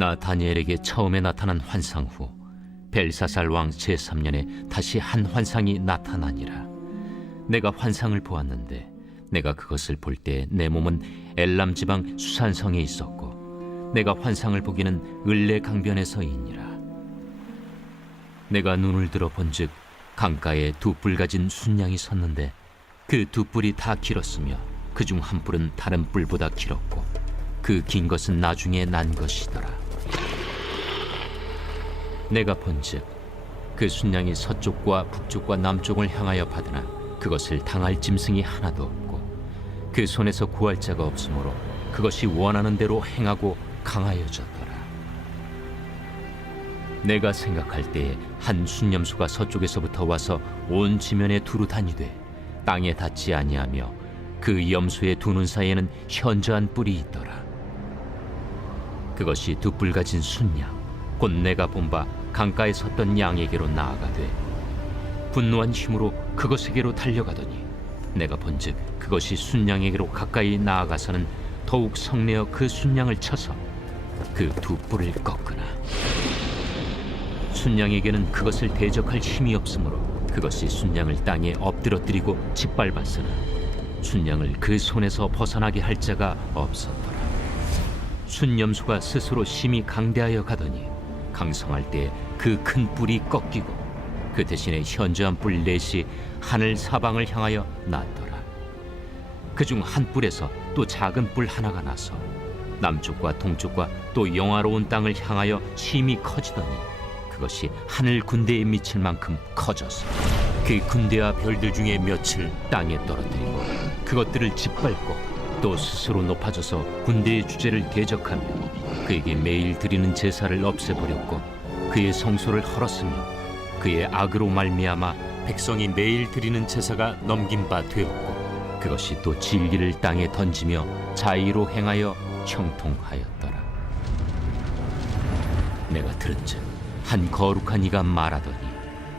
나 다니엘에게 처음에 나타난 환상 후 벨사살 왕 제3년에 다시 한 환상이 나타나니라. 내가 환상을 보았는데 내가 그것을 볼 때 내 몸은 엘람 지방 수산성에 있었고 내가 환상을 보기는 을레 강변에서이니라. 내가 눈을 들어 본즉 강가에 두 뿔 가진 순양이 섰는데 그 두 뿔이 다 길었으며 그중 한 뿔은 다른 뿔보다 길었고 그 긴 것은 나중에 난 것이더라. 내가 본즉 그 순양이 서쪽과 북쪽과 남쪽을 향하여 받으나 그것을 당할 짐승이 하나도 없고 그 손에서 구할 자가 없으므로 그것이 원하는 대로 행하고 강하여졌더라. 내가 생각할 때에 한 순념수가 서쪽에서부터 와서 온 지면에 두루 다니되 땅에 닿지 아니하며 그 염소의 두 눈 사이에는 현저한 뿔이 있더라. 그것이 두 뿔 가진 순양 곧 내가 본 바 강가에 섰던 양에게로 나아가되 분노한 힘으로 그것에게로 달려가더니 내가 본즉 그것이 순양에게로 가까이 나아가서는 더욱 성내어 그 순양을 쳐서 그 두 뿔을 꺾으나 순양에게는 그것을 대적할 힘이 없으므로 그것이 순양을 땅에 엎드러뜨리고 짓밟았으나 순양을 그 손에서 벗어나게 할 자가 없었더라. 순염수가 스스로 심히 강대하여 가더니 강성할 때 그 큰 뿔이 꺾이고 그 대신에 현저한 뿔 넷이 하늘 사방을 향하여 났더라. 그중 한 뿔에서 또 작은 뿔 하나가 나서 남쪽과 동쪽과 또 영화로운 땅을 향하여 심히 커지더니 그것이 하늘 군대에 미칠 만큼 커져서 그 군대와 별들 중에 몇을 땅에 떨어뜨리고 그것들을 짓밟고 또 스스로 높아져서 군대의 주제를 대적하며 그에게 매일 드리는 제사를 없애버렸고 그의 성소를 헐었으며 그의 악으로 말미암아 백성이 매일 드리는 제사가 넘긴 바 되었고 그것이 또 진리를 땅에 던지며 자의로 행하여 형통하였더라. 내가 들은즉 한 거룩한 이가 말하더니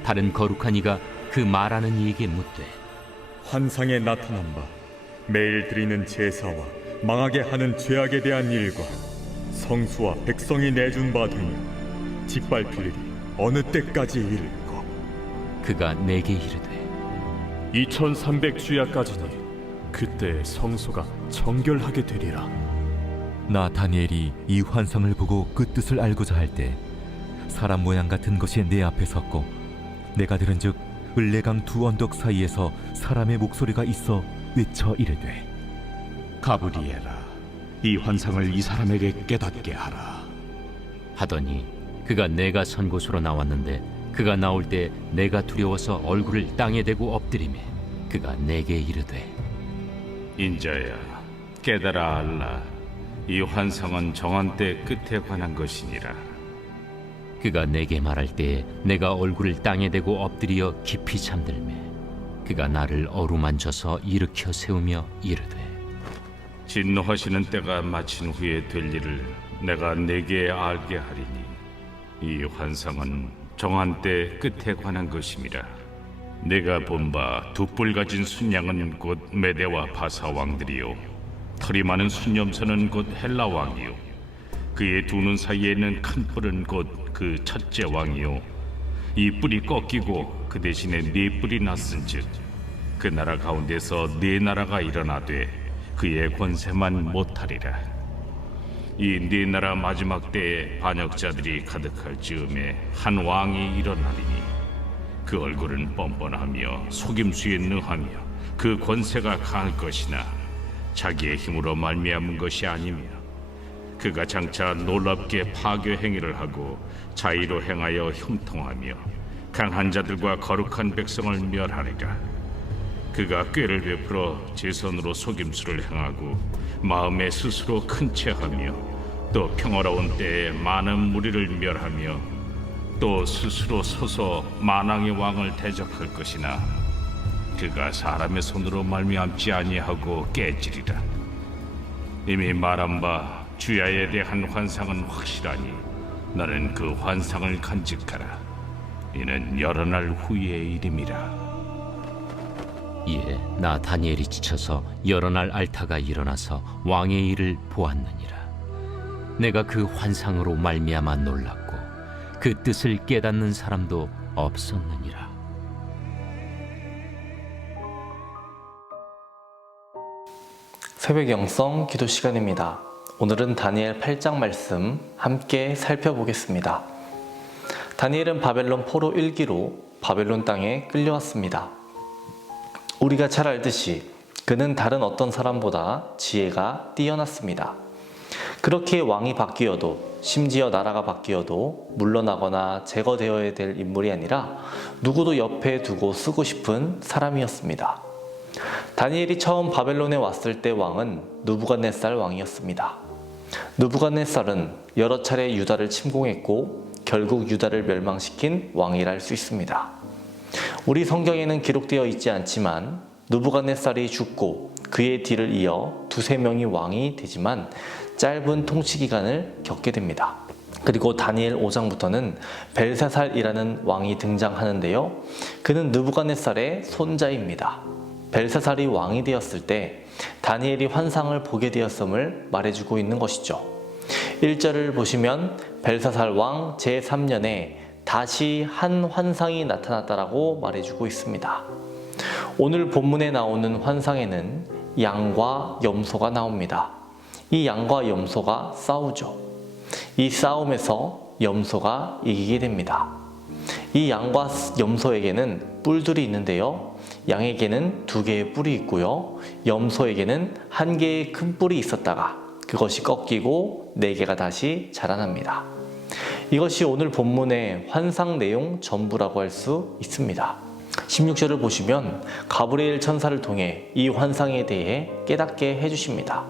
다른 거룩한 이가 그 말하는 이에게 묻되 환상에 나타난 바 매일 드리는 제사와 망하게 하는 죄악에 대한 일과 성수와 백성이 내준 바 되니 짓밟힐 일이 어느 때까지 이를까? 그가 내게 이르되 2300주야까지니 그때 성소가 정결하게 되리라. 나 다니엘이 이 환상을 보고 그 뜻을 알고자 할 때 사람 모양 같은 것이 내 앞에 섰고 내가 들은즉 을레강 두 언덕 사이에서 사람의 목소리가 있어 외쳐 이르되 가브리엘아, 이 환상을 이 사람에게 깨닫게 하라. 하더니 그가 내가 선 곳으로 나왔는데 그가 나올 때 내가 두려워서 얼굴을 땅에 대고 엎드리매 그가 내게 이르되 인자야, 깨달아 알라. 이 환상은 정한 때 끝에 관한 것이니라. 그가 내게 말할 때에 내가 얼굴을 땅에 대고 엎드려 깊이 잠들매 그가 나를 어루만져서 일으켜 세우며 이르되 진노하시는 때가 마친 후에 될 일을 내가 내게 알게 하리니 이 환상은 정한 때 끝에 관한 것임이라. 내가 본 바 두 뿔 가진 순양은 곧 메대와 바사 왕들이요 털이 많은 순염소는 곧 헬라 왕이요 그의 두 눈 사이에 있는 큰 뿔은 곧 그 첫째 왕이요 이 뿔이 꺾이고 그 대신에 네 뿔이 났은즉 그 나라 가운데서 네 나라가 일어나되 그의 권세만 못하리라. 이 네 나라 마지막 때에 반역자들이 가득할 즈음에 한 왕이 일어나리니 그 얼굴은 뻔뻔하며 속임수에 능하며 그 권세가 강할 것이나 자기의 힘으로 말미암은 것이 아니며 그가 장차 놀랍게 파괴 행위를 하고 자의로 행하여 형통하며 강한 자들과 거룩한 백성을 멸하리라. 그가 꾀를 베풀어 제 손으로 속임수를 행하고 마음에 스스로 큰 체하며 또 평화로운 때에 많은 무리를 멸하며 또 스스로 서서 만왕의 왕을 대적할 것이나 그가 사람의 손으로 말미암지 아니하고 깨지리라. 이미 말한 바 주야에 대한 환상은 확실하니 너는 그 환상을 간직하라. 이는 여러 날 후의 일임이라. 이에 나 다니엘이 지쳐서 여러 날 앓다가 일어나서 왕의 일을 보았느니라. 내가 그 환상으로 말미암아 놀랐고 그 뜻을 깨닫는 사람도 없었느니라. 새벽 영성 기도 시간입니다. 오늘은 다니엘 8장 말씀 함께 살펴보겠습니다. 다니엘은 바벨론 포로 1기로 바벨론 땅에 끌려왔습니다. 우리가 잘 알듯이 그는 다른 어떤 사람보다 지혜가 뛰어났습니다. 그렇게 왕이 바뀌어도, 심지어 나라가 바뀌어도 물러나거나 제거되어야 될 인물이 아니라 누구도 옆에 두고 쓰고 싶은 사람이었습니다. 다니엘이 처음 바벨론에 왔을 때 왕은 느부갓네살 왕이었습니다. 느부갓네살은 여러 차례 유다를 침공했고 결국 유다를 멸망시킨 왕이라 할 수 있습니다. 우리 성경에는 기록되어 있지 않지만 느부갓네살이 죽고 그의 뒤를 이어 두세 명이 왕이 되지만 짧은 통치 기간을 겪게 됩니다. 그리고 다니엘 5장부터는 벨사살이라는 왕이 등장하는데요. 그는 느부갓네살의 손자입니다. 벨사살이 왕이 되었을 때 다니엘이 환상을 보게 되었음을 말해주고 있는 것이죠. 1절을 보시면 벨사살 왕 제3년에 다시 한 환상이 나타났다라고 말해주고 있습니다. 오늘 본문에 나오는 환상에는 양과 염소가 나옵니다. 이 양과 염소가 싸우죠. 이 싸움에서 염소가 이기게 됩니다. 이 양과 염소에게는 뿔들이 있는데요. 양에게는 2개의 뿔이 있고요. 염소에게는 1개의 큰 뿔이 있었다가 그것이 꺾이고 4개가 다시 자라납니다. 이것이 오늘 본문의 환상 내용 전부라고 할 수 있습니다. 16절을 보시면 가브리엘 천사를 통해 이 환상에 대해 깨닫게 해주십니다.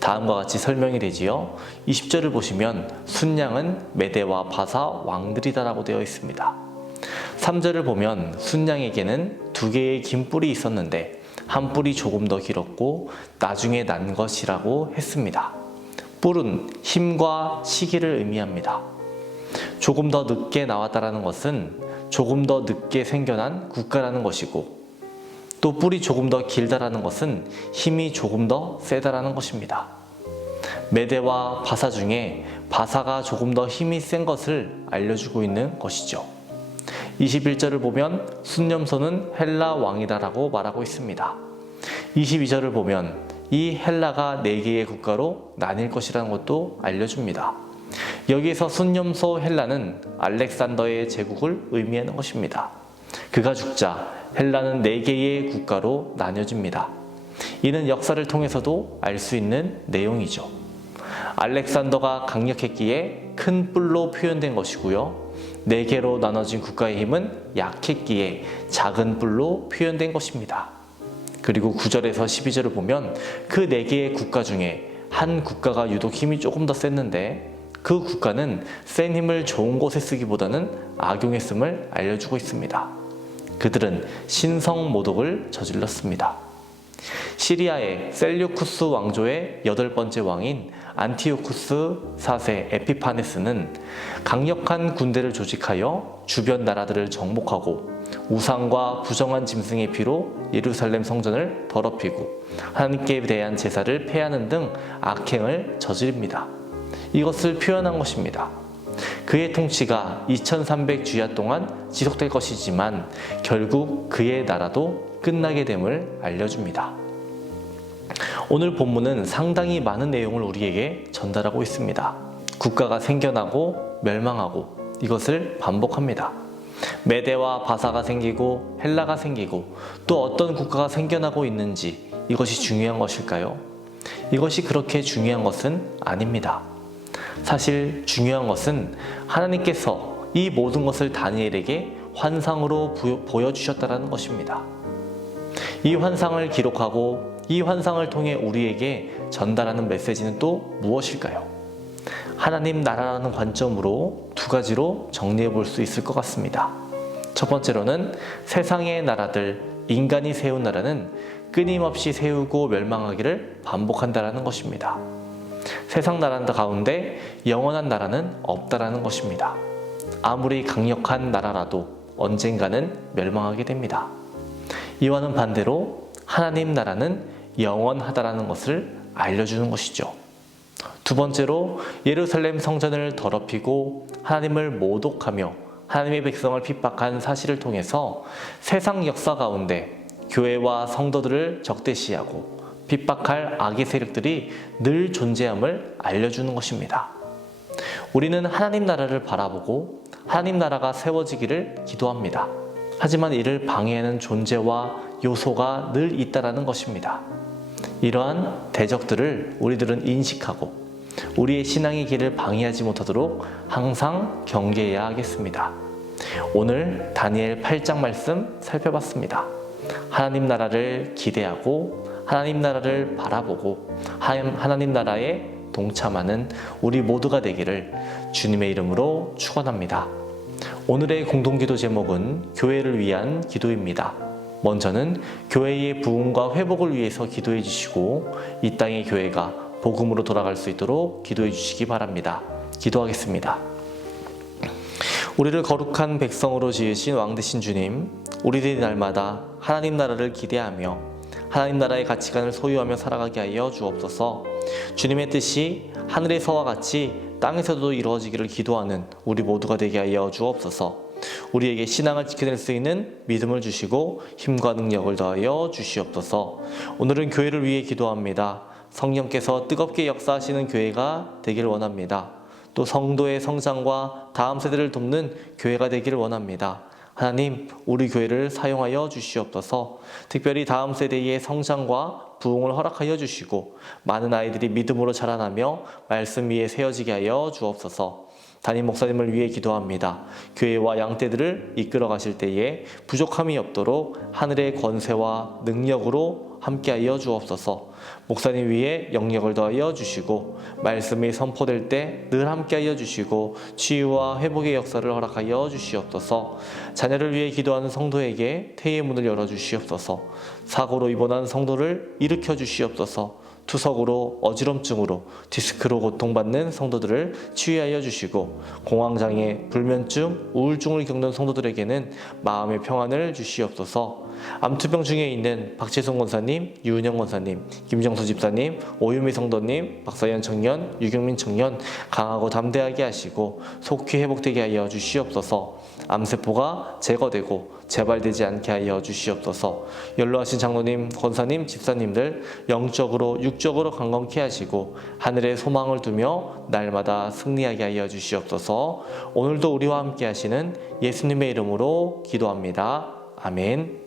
다음과 같이 설명이 되지요. 20절을 보시면 순양은 메대와 바사 왕들이다라고 되어 있습니다. 3절을 보면 순양에게는 2개의 긴 뿔이 있었는데 한 뿔이 조금 더 길었고 나중에 난 것이라고 했습니다. 뿔은 힘과 시기를 의미합니다. 조금 더 늦게 나왔다라는 것은 조금 더 늦게 생겨난 국가라는 것이고, 또 뿔이 조금 더 길다라는 것은 힘이 조금 더 세다라는 것입니다. 메대와 바사 중에 바사가 조금 더 힘이 센 것을 알려주고 있는 것이죠. 21절을 보면 순염소는 헬라 왕이다라고 말하고 있습니다. 22절을 보면 이 헬라가 4개의 국가로 나뉠 것이라는 것도 알려줍니다. 여기에서 순염소 헬라는 알렉산더의 제국을 의미하는 것입니다. 그가 죽자 헬라는 4개의 국가로 나뉘어집니다. 이는 역사를 통해서도 알 수 있는 내용이죠. 알렉산더가 강력했기에 큰 뿔로 표현된 것이고요. 4개로 나눠진 국가의 힘은 약했기에 작은 뿔로 표현된 것입니다. 그리고 9절에서 12절을 보면 그 4개의 국가 중에 한 국가가 유독 힘이 조금 더 셌는데 그 국가는 센 힘을 좋은 곳에 쓰기보다는 악용했음을 알려주고 있습니다. 그들은 신성 모독을 저질렀습니다. 시리아의 셀류쿠스 왕조의 8번째 왕인 안티오쿠스 4세 에피파네스는 강력한 군대를 조직하여 주변 나라들을 정복하고 우상과 부정한 짐승의 피로 예루살렘 성전을 더럽히고 하나님께 대한 제사를 폐하는 등 악행을 저지릅니다. 이것을 표현한 것입니다. 그의 통치가 2300주야 동안 지속될 것이지만 결국 그의 나라도 끝나게 됨을 알려줍니다. 오늘 본문은 상당히 많은 내용을 우리에게 전달하고 있습니다. 국가가 생겨나고 멸망하고 이것을 반복합니다. 메대와 바사가 생기고 헬라가 생기고 또 어떤 국가가 생겨나고 있는지 이것이 중요한 것일까요? 이것이 그렇게 중요한 것은 아닙니다. 사실 중요한 것은 하나님께서 이 모든 것을 다니엘에게 환상으로 보여주셨다는 것입니다. 이 환상을 기록하고 이 환상을 통해 우리에게 전달하는 메시지는 또 무엇일까요? 하나님 나라라는 관점으로 2가지로 정리해 볼 수 있을 것 같습니다. 첫 번째로는 세상의 나라들, 인간이 세운 나라는 끊임없이 세우고 멸망하기를 반복한다는 것입니다. 세상 나라 가운데 영원한 나라는 없다라는 것입니다. 아무리 강력한 나라라도 언젠가는 멸망하게 됩니다. 이와는 반대로 하나님 나라는 영원하다라는 것을 알려주는 것이죠. 두 번째로 예루살렘 성전을 더럽히고 하나님을 모독하며 하나님의 백성을 핍박한 사실을 통해서 세상 역사 가운데 교회와 성도들을 적대시하고 핍박할 악의 세력들이 늘 존재함을 알려주는 것입니다. 우리는 하나님 나라를 바라보고 하나님 나라가 세워지기를 기도합니다. 하지만 이를 방해하는 존재와 요소가 늘 있다라는 것입니다. 이러한 대적들을 우리들은 인식하고 우리의 신앙의 길을 방해하지 못하도록 항상 경계해야 하겠습니다. 오늘 다니엘 8장 말씀 살펴봤습니다. 하나님 나라를 기대하고 하나님 나라를 바라보고 하나님 나라에 동참하는 우리 모두가 되기를 주님의 이름으로 축원합니다. 오늘의 공동기도 제목은 교회를 위한 기도입니다. 먼저는 교회의 부흥과 회복을 위해서 기도해 주시고 이 땅의 교회가 복음으로 돌아갈 수 있도록 기도해 주시기 바랍니다. 기도하겠습니다. 우리를 거룩한 백성으로 지으신 왕 되신 주님, 우리들이 날마다 하나님 나라를 기대하며 하나님 나라의 가치관을 소유하며 살아가게 하여 주옵소서. 주님의 뜻이 하늘에서와 같이 땅에서도 이루어지기를 기도하는 우리 모두가 되게 하여 주옵소서. 우리에게 신앙을 지켜낼 수 있는 믿음을 주시고 힘과 능력을 더하여 주시옵소서. 오늘은 교회를 위해 기도합니다. 성령께서 뜨겁게 역사하시는 교회가 되길 원합니다. 또 성도의 성장과 다음 세대를 돕는 교회가 되기를 원합니다. 하나님, 우리 교회를 사용하여 주시옵소서. 특별히 다음 세대의 성장과 부흥을 허락하여 주시고 많은 아이들이 믿음으로 자라나며 말씀 위에 세워지게 하여 주옵소서. 담임 목사님을 위해 기도합니다. 교회와 양떼들을 이끌어 가실 때에 부족함이 없도록 하늘의 권세와 능력으로 함께하여 주옵소서. 목사님 위에 영역을 더하여 주시고 말씀이 선포될 때 늘 함께하여 주시고 치유와 회복의 역사를 허락하여 주시옵소서. 자녀를 위해 기도하는 성도에게 태의 문을 열어주시옵소서. 사고로 입원한 성도를 일으켜 주시옵소서. 투석으로 어지럼증으로 디스크로 고통받는 성도들을 치유하여 주시고 공황장애, 불면증, 우울증을 겪는 성도들에게는 마음의 평안을 주시옵소서. 암투병 중에 있는 박재성 권사님, 유은영 권사님, 김정수 집사님, 오유미 성도님, 박사연 청년, 유경민 청년 강하고 담대하게 하시고 속히 회복되게 하여 주시옵소서. 암세포가 제거되고 재발되지 않게 하여 주시옵소서. 연로하신 장로님, 권사님, 집사님들 영적으로 육적으로 강건케 하시고 하늘에 소망을 두며 날마다 승리하게 하여 주시옵소서. 오늘도 우리와 함께 하시는 예수님의 이름으로 기도합니다. 아멘.